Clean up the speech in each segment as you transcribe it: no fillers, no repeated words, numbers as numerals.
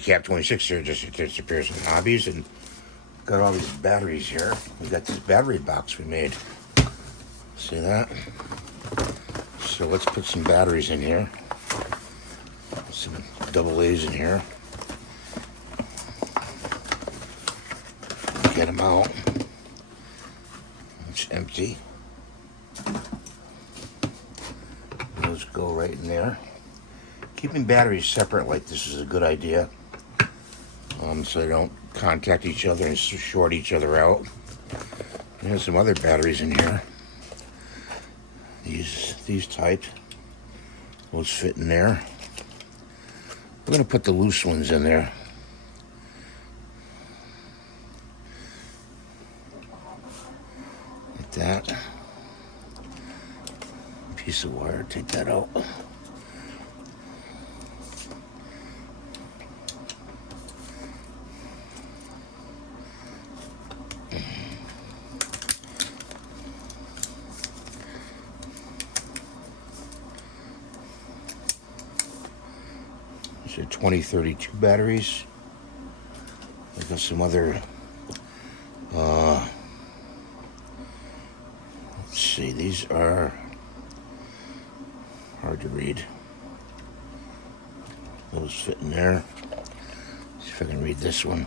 Cap 26 here just disappears in hobbies, and got all these batteries here. We got this battery box we made. See that? So let's put some batteries in here. Some AA's in here. Get them out. It's empty. Those go right in there. Keeping batteries separate like this is a good idea, so they don't contact each other and short each other out. And there's some other batteries in here. These type. Those fit in there. We're gonna put the loose ones in there. Like that. Piece of wire, take that out. These are 2032 batteries. I got some other, let's see, these are hard to read. Those fit in there. See if I can read this one.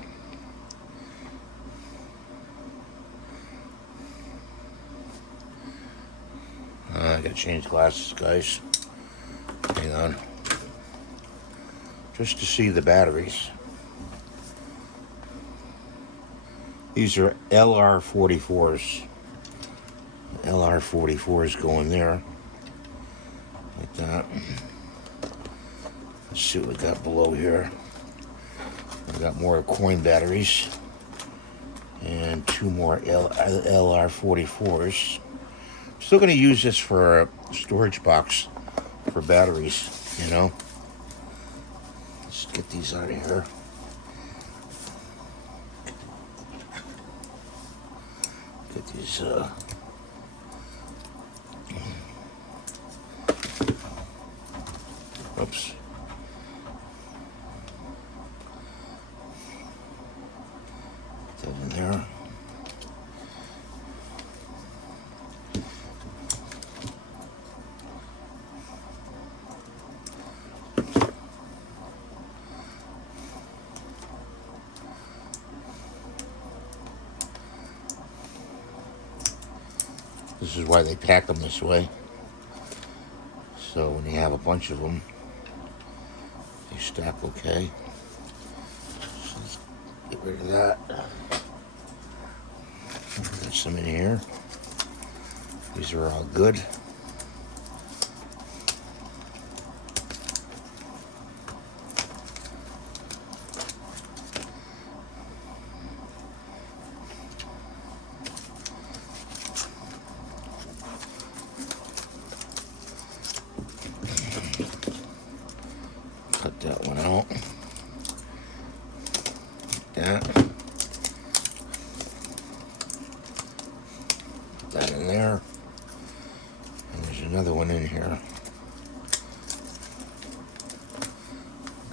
I gotta change glasses, guys. Hang on. Just to see the batteries. These are LR44s. LR44s go in there. Like that. Let's see what we got below here. We got more coin batteries. And two more LR44s. Still going to use this for a storage box for batteries, you know. Let's get these out of here. Get these, oops. Put that in there. This is why they pack them this way. So when you have a bunch of them, they stack okay. So let's get rid of that. Got some in here. These are all good. Cut that one out. Like that. Put that in there. And there's another one in here.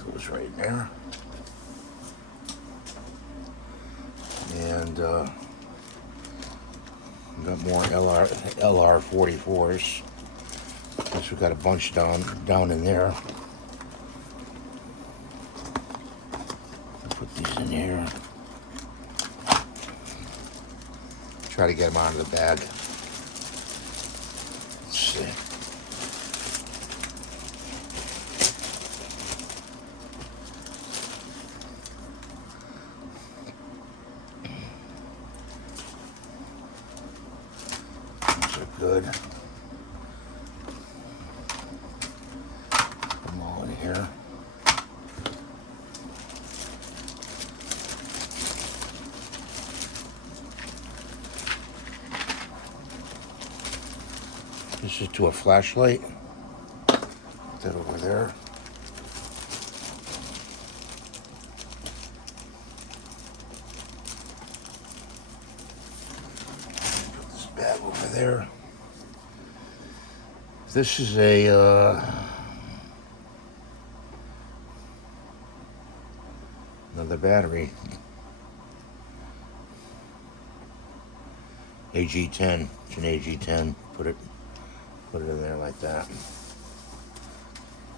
Goes right in there. And we got more LR44s. Guess we got a bunch down in there. Put these in here. Try to get them out of the bag. Let's see. These are good. Put them all in here. This is to a flashlight. Put that over there. Put this bag over there. This is a Another battery. AG10. It's an AG10. Put it in there like that.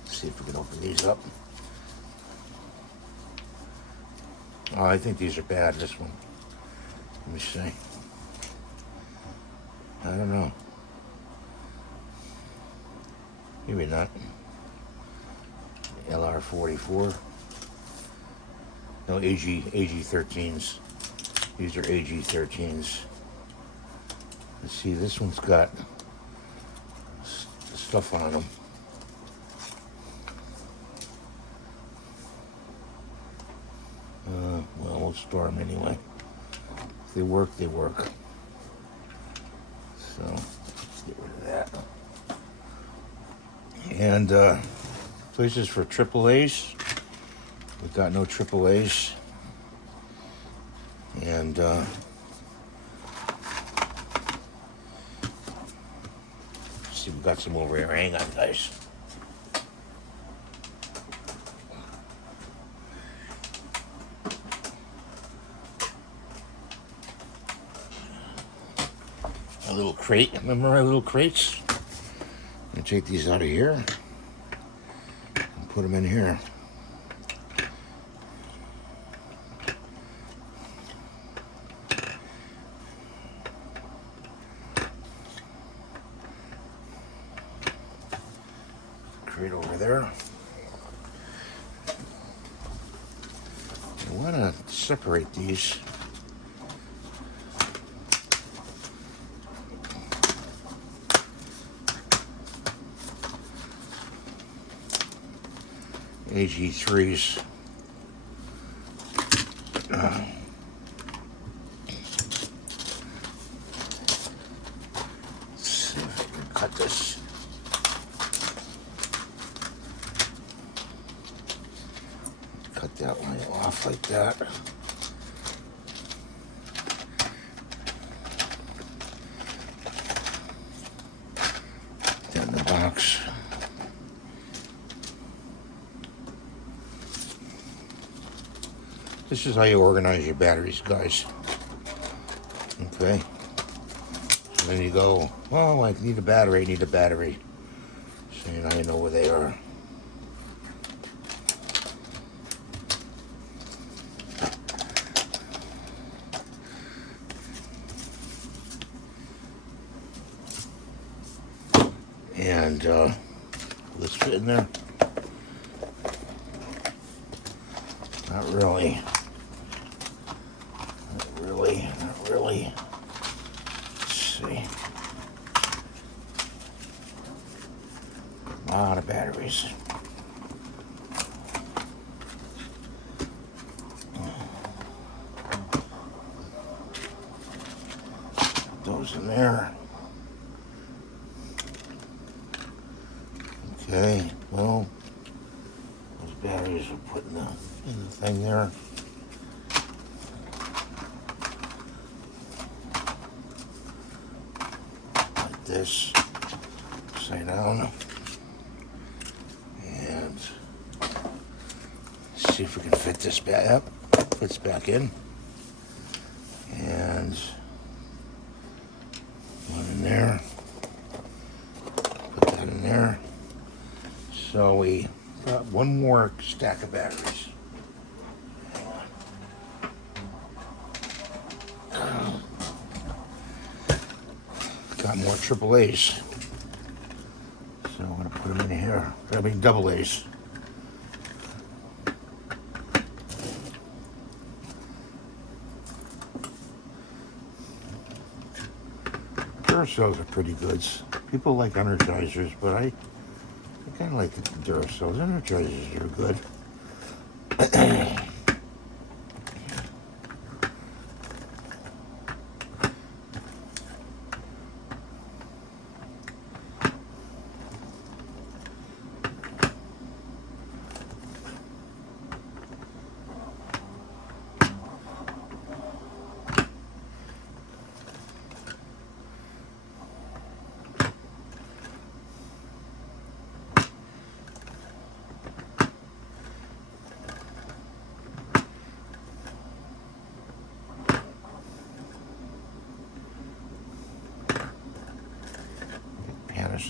Let's see if we can open these up. Oh, I think these are bad. This one. Let me see. I don't know. Maybe not. LR44. No, AG13s. These are AG13s. Let's see, this one's got stuff on them. Well, we'll store them anyway. If they work, they work. So, let's get rid of that. And places for AAAs. We've got no AAAs. And see, we've got some over here. Hang on, guys. A little crate. Remember my little crates? I'm going to take these out of here and put them in here. Crate over there. I want to separate these. AG3s. Let's see if I can cut this. Cut that line off like that. Put that in the box. This is how you organize your batteries, guys. Okay. So then you go, oh, I need a battery, So now you know where they are. And will this fit in there? Not really. Not really. Let's see. A lot of batteries. Put those in there. Okay, well, those batteries are put in the thing there. Like this. Upside down. And see if we can fit this back up. Fits back in. And one in there. Put that in there. So we got one more stack of batteries. Got more AAAs. So I'm going to put them in here. I mean double A's. Duracells are pretty good. People like Energizers, but I kind of like the Duracells. Energizers are good.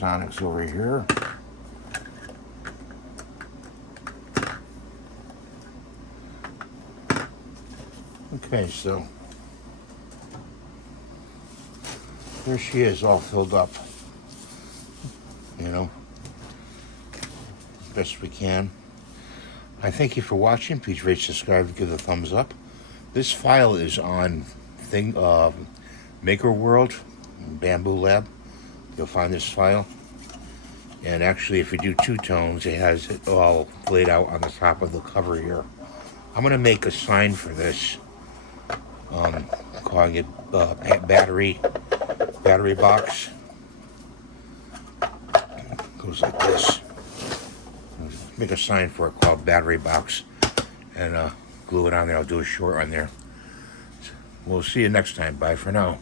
Panasonics over here. Okay, so there she is, all filled up. You know, best we can. I thank you for watching. Please rate, subscribe, give a thumbs up. This file is on Maker World, Bamboo Lab. You'll find this file. And actually, if you do two tones, it has it all laid out on the top of the cover here. I'm going to make a sign for this, calling it battery box. Goes like this. Make a sign for it called battery box, and glue it on there. I'll do a short on there. We'll see you next time. Bye for now.